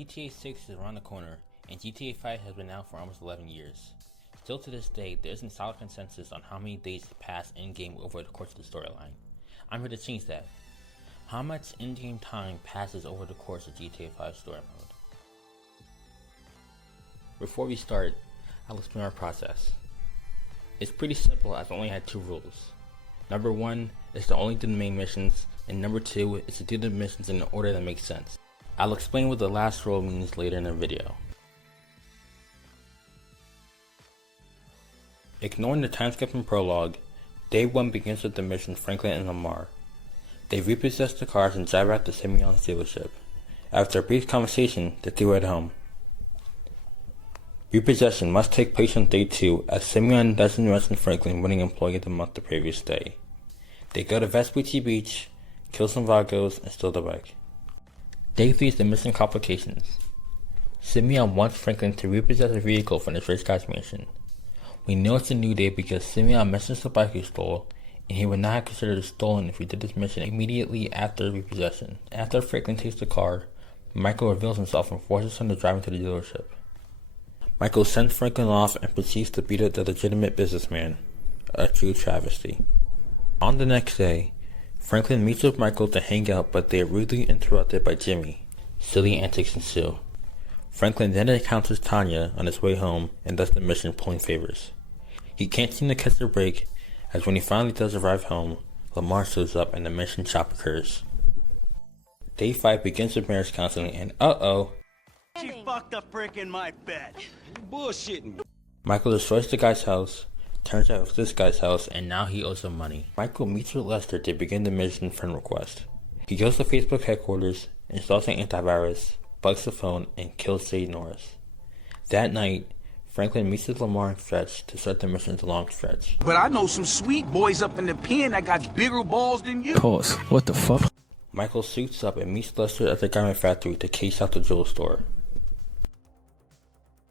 GTA 6 is around the corner, and GTA 5 has been out for almost 11 years. Still to this day, there isn't solid consensus on how many days pass in-game over the course of the storyline. I'm here to change that. How much in-game time passes over the course of GTA 5 story mode? Before we start, I'll explain our process. It's pretty simple as I only had two rules. Number 1 is to only do the main missions, and number 2 is to do the missions in an order that makes sense. I'll explain what the last rule means later in the video. Ignoring the time skip and prologue, Day 1 begins with the mission Franklin and Lamar. They repossess the cars and drive out to Simeon's dealership. After a brief conversation, the two head home. Repossession must take place on Day 2 as Simeon doesn't arrest Franklin winning Employee of the Month the previous day. They go to Vespucci Beach, kill some vagos, and steal the bike. Day 3 is the mission complications. Simeon wants Franklin to repossess a vehicle from the rich guy's mansion. We know it's a new day because Simeon mentions the bike he stole, and he would not have considered it stolen if he did this mission immediately after repossession. After Franklin takes the car, Michael reveals himself and forces him to drive into the dealership. Michael sends Franklin off and proceeds to beat up the legitimate businessman, a true travesty. On the next day, Franklin meets with Michael to hang out, but they are rudely interrupted by Jimmy. Silly antics ensue. Franklin then encounters Tanya on his way home and does the mission pulling favors. He can't seem to catch the break, as when he finally does arrive home, Lamar shows up and the mission chop occurs. Day 5 begins with marriage counseling and She fucked a prick in my bed. Bullshitting. Michael destroys the guy's house, turns out it's this guy's house, and now he owes him money. Michael meets with Lester to begin the mission friend request. He goes to Facebook headquarters, installs an antivirus, bugs the phone, and kills Jade Norris. That night, Franklin meets with Lamar and Stretch to start the mission's long stretch. But I know some sweet boys up in the pen that got bigger balls than you. Pause. What the fuck? Michael suits up and meets Lester at the garment factory to case out the jewel store.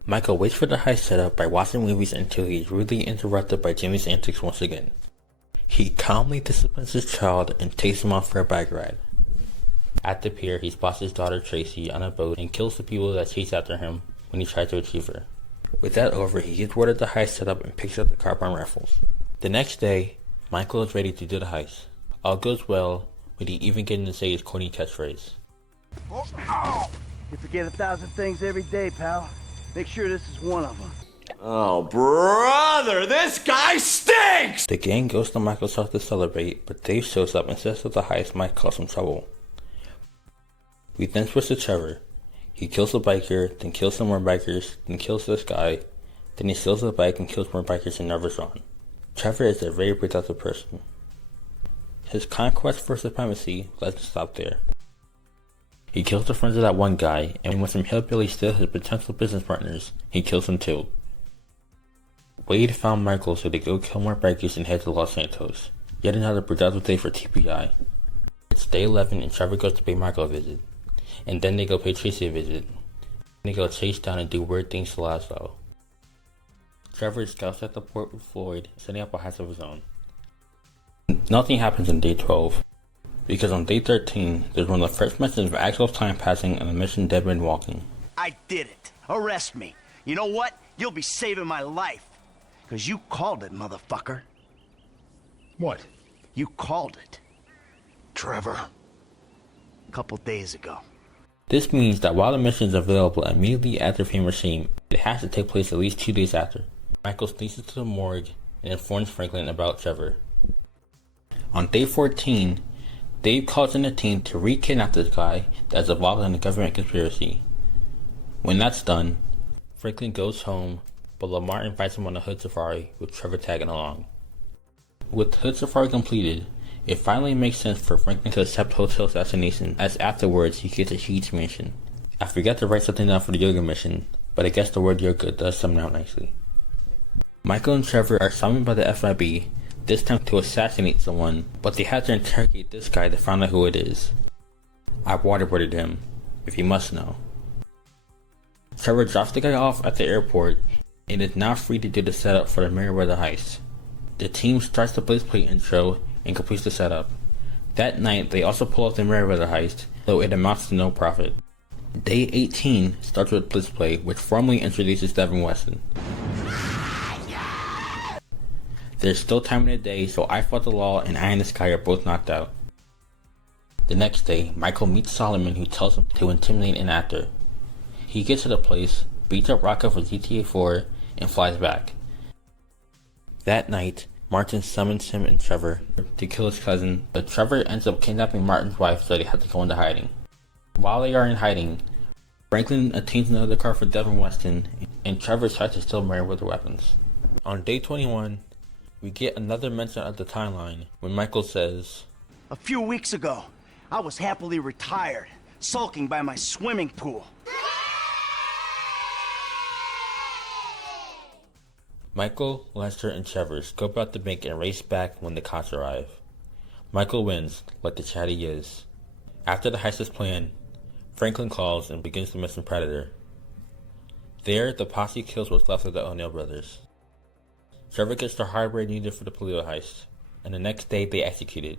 Michael waits for the heist setup by watching movies until he is rudely interrupted by Jimmy's antics once again. He calmly disciplines his child and takes him off for a bike ride. At the pier, he spots his daughter Tracy on a boat and kills the people that chase after him when he tries to achieve her. With that over, he gets word of the heist setup and picks up the carbine rifles. The next day, Michael is ready to do the heist. All goes well, with he even getting to say his corny catchphrase. You forget 1,000 things every day, pal. Make sure this is one of them. Oh, brother, this guy stinks! The gang goes to Michael's house to celebrate, but Dave shows up and says that the heist might cause some trouble. We then switch to Trevor. He kills a biker, then kills some more bikers, then kills this guy, then he steals a bike and kills more bikers and never's on. Trevor is a very productive person. His conquest for supremacy doesn't stop there. He kills the friends of that one guy, and when some hillbilly steals his potential business partners, he kills them too. Wade found Michael, so they go kill more bikers and head to Los Santos. Yet another productive day for TPI. It's day 11 and Trevor goes to pay Michael a visit. And then they go pay Tracy a visit. They go chase down and do weird things to Laszlo. Trevor scouts at the port with Floyd, setting up a heist of his own. Nothing happens on day 12. Because on day 13, there's one of the first mentions of actual time passing on the mission Dead Man Walking. I did it. Arrest me. You know what? You'll be saving my life. Because you called it, motherfucker. What? You called it. Trevor. A couple days ago. This means that while the mission is available immediately after Fame or Shame, it has to take place at least 2 days after. Michael sneaks into the morgue and informs Franklin about Trevor. On day 14, Dave calls in a team to re-kidnap this guy that is involved in a government conspiracy. When that's done, Franklin goes home, but Lamar invites him on a hood safari with Trevor tagging along. With the hood safari completed, it finally makes sense for Franklin to accept hotel assassination, as afterwards he gets a huge mansion. I forgot to write something down for the yoga mission, but I guess the word yoga does sum it out nicely. Michael and Trevor are summoned by the FIB, this time to assassinate someone, but they have to interrogate this guy to find out who it is. I waterboarded him, if you must know. Trevor drops the guy off at the airport and is now free to do the setup for the Merryweather heist. The team starts the Blaze Plate intro and completes the setup. That night, they also pull off the Merryweather heist, though it amounts to no profit. Day 18 starts with Blitz Play, which formally introduces Devin Weston. There's still time in the day, so I Fought the Law and Eye in the Sky are both knocked out. The next day, Michael meets Solomon, who tells him to intimidate an actor. He gets to the place, beats up Rocco for GTA 4, and flies back. That night, Martin summons him and Trevor to kill his cousin, but Trevor ends up kidnapping Martin's wife, so they have to go into hiding. While they are in hiding, Franklin obtains another car for Devin Weston, and Trevor tries to steal Merryweather weapons. On day 21, we get another mention of the timeline when Michael says, A few weeks ago, I was happily retired, sulking by my swimming pool. Michael, Lester, and Trevor scope out the bank and race back when the cops arrive. Michael wins, like the chat he is. After the heist is planned, Franklin calls and begins the missing predator. There, the posse kills what's left of the O'Neill brothers. Trevor gets the hardware needed for the Polito heist, and the next day they execute it.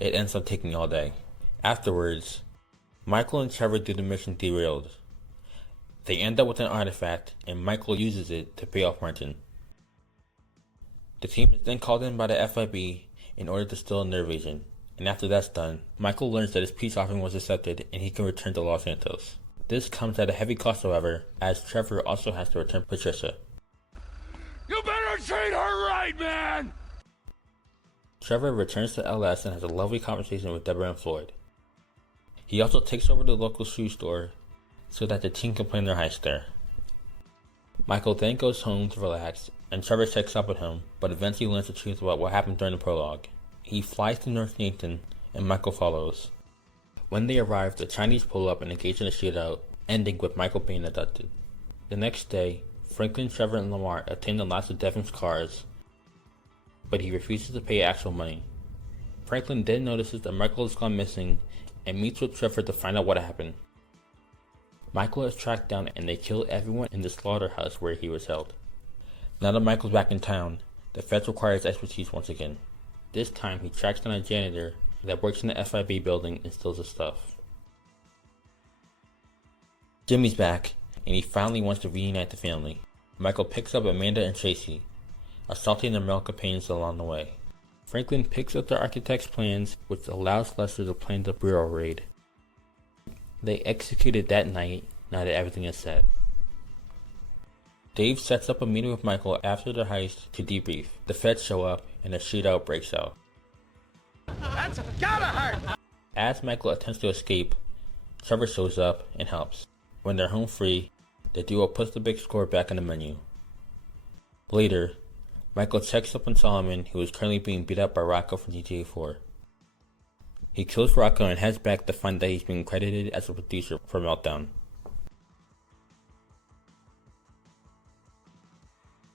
It ends up taking all day. Afterwards, Michael and Trevor do the mission Derailed. They end up with an artifact, and Michael uses it to pay off Martin. The team is then called in by the FIB in order to steal a nerve agent, and after that's done, Michael learns that his peace offering was accepted and he can return to Los Santos. This comes at a heavy cost, however, as Trevor also has to return Patricia. You better treat her right, man! Trevor returns to LS and has a lovely conversation with Deborah and Floyd. He also takes over the local shoe store so that the team can plan their heist there. Michael then goes home to relax, and Trevor checks up with him, but eventually learns the truth about what happened during the prologue. He flies to North Yankton, and Michael follows. When they arrive, the Chinese pull up and engage in a shootout, ending with Michael being abducted. The next day, Franklin, Trevor, and Lamar obtain the last of Devin's cars, but he refuses to pay actual money. Franklin then notices that Michael has gone missing and meets with Trevor to find out what happened. Michael is tracked down and they kill everyone in the slaughterhouse where he was held. Now that Michael's back in town, the feds require his expertise once again. This time he tracks down a janitor that works in the FIB building and steals his stuff. Jimmy's back, and he finally wants to reunite the family. Michael picks up Amanda and Tracy, assaulting their male companions along the way. Franklin picks up the architect's plans, which allows Lester to plan the bureau raid. They execute it that night, now that everything is set. Dave sets up a meeting with Michael after the heist to debrief. The feds show up, and a shootout breaks out. That's gotta hurt! As Michael attempts to escape, Trevor shows up and helps. When they're home free, the duo puts the big score back on the menu. Later, Michael checks up on Solomon, who is currently being beat up by Rocco from GTA 4. He kills Rocco and heads back to find that he's being credited as a producer for Meltdown.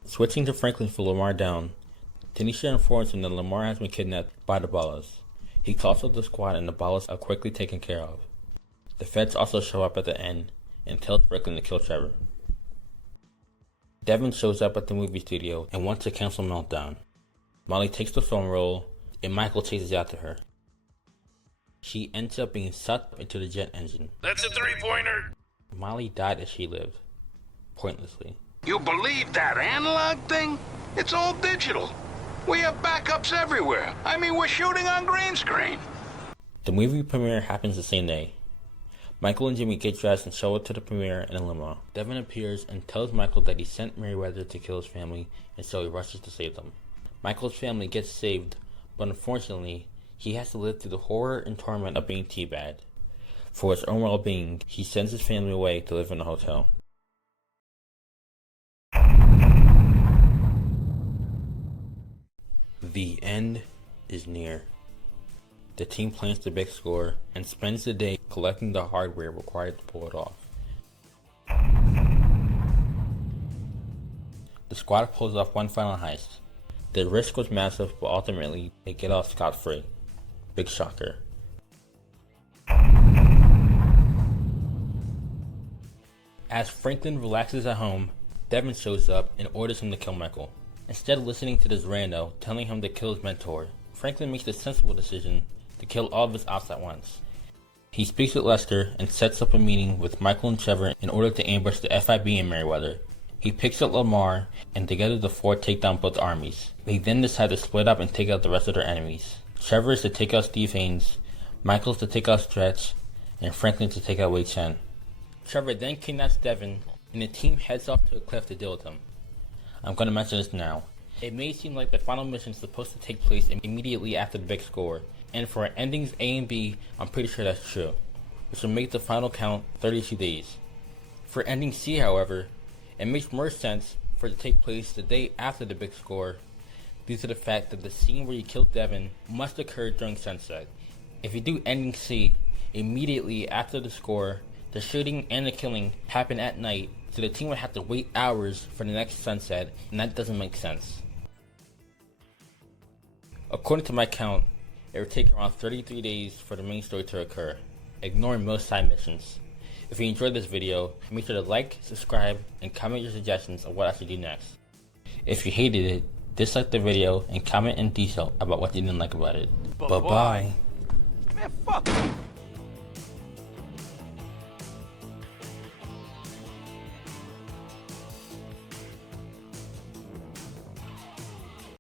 Switching to Franklin for Lamar down, Tanisha informs him that Lamar has been kidnapped by the Ballas. He calls up the squad and the Ballas are quickly taken care of. The feds also show up at the end and tells Franklin to kill Trevor. Devin shows up at the movie studio and wants to cancel Meltdown. Molly takes the film roll and Michael chases after her. She ends up being sucked into the jet engine. That's a three-pointer! Molly died as she lived, pointlessly. You believe that analog thing? It's all digital. We have backups everywhere. I mean, we're shooting on green screen. The movie premiere happens the same day. Michael and Jimmy get dressed and show up to the premiere in a limo. Devin appears and tells Michael that he sent Merryweather to kill his family, and so he rushes to save them. Michael's family gets saved, but unfortunately, he has to live through the horror and torment of being teabagged. For his own well-being, he sends his family away to live in a hotel. The end is near. The team plans the big score and spends the day collecting the hardware required to pull it off. The squad pulls off one final heist. The risk was massive, but ultimately they get off scot-free. Big shocker. As Franklin relaxes at home, Devin shows up and orders him to kill Michael. Instead of listening to this rando telling him to kill his mentor, Franklin makes the sensible decision to kill all of his ops at once. He speaks with Lester and sets up a meeting with Michael and Trevor in order to ambush the FIB in Merryweather. He picks up Lamar, and together the four take down both armies. They then decide to split up and take out the rest of their enemies. Trevor is to take out Steve Haynes, Michael's to take out Stretch, and Franklin to take out Wei Chen. Trevor then kidnaps Devin, and the team heads off to a cliff to deal with him. I'm going to mention this now. It may seem like the final mission is supposed to take place immediately after the big score, and for endings A and B, I'm pretty sure that's true, which will make the final count 32 days. For ending C, however, it makes more sense for it to take place the day after the big score, due to the fact that the scene where you killed Devin must occur during sunset. If you do ending C, immediately after the score, the shooting and the killing happen at night, so the team would have to wait hours for the next sunset, and that doesn't make sense. According to my count, it would take around 33 days for the main story to occur, ignoring most side missions. If you enjoyed this video, make sure to like, subscribe, and comment your suggestions of what I should do next. If you hated it, dislike the video and comment in detail about what you didn't like about it. Bye-bye. Man, fuck.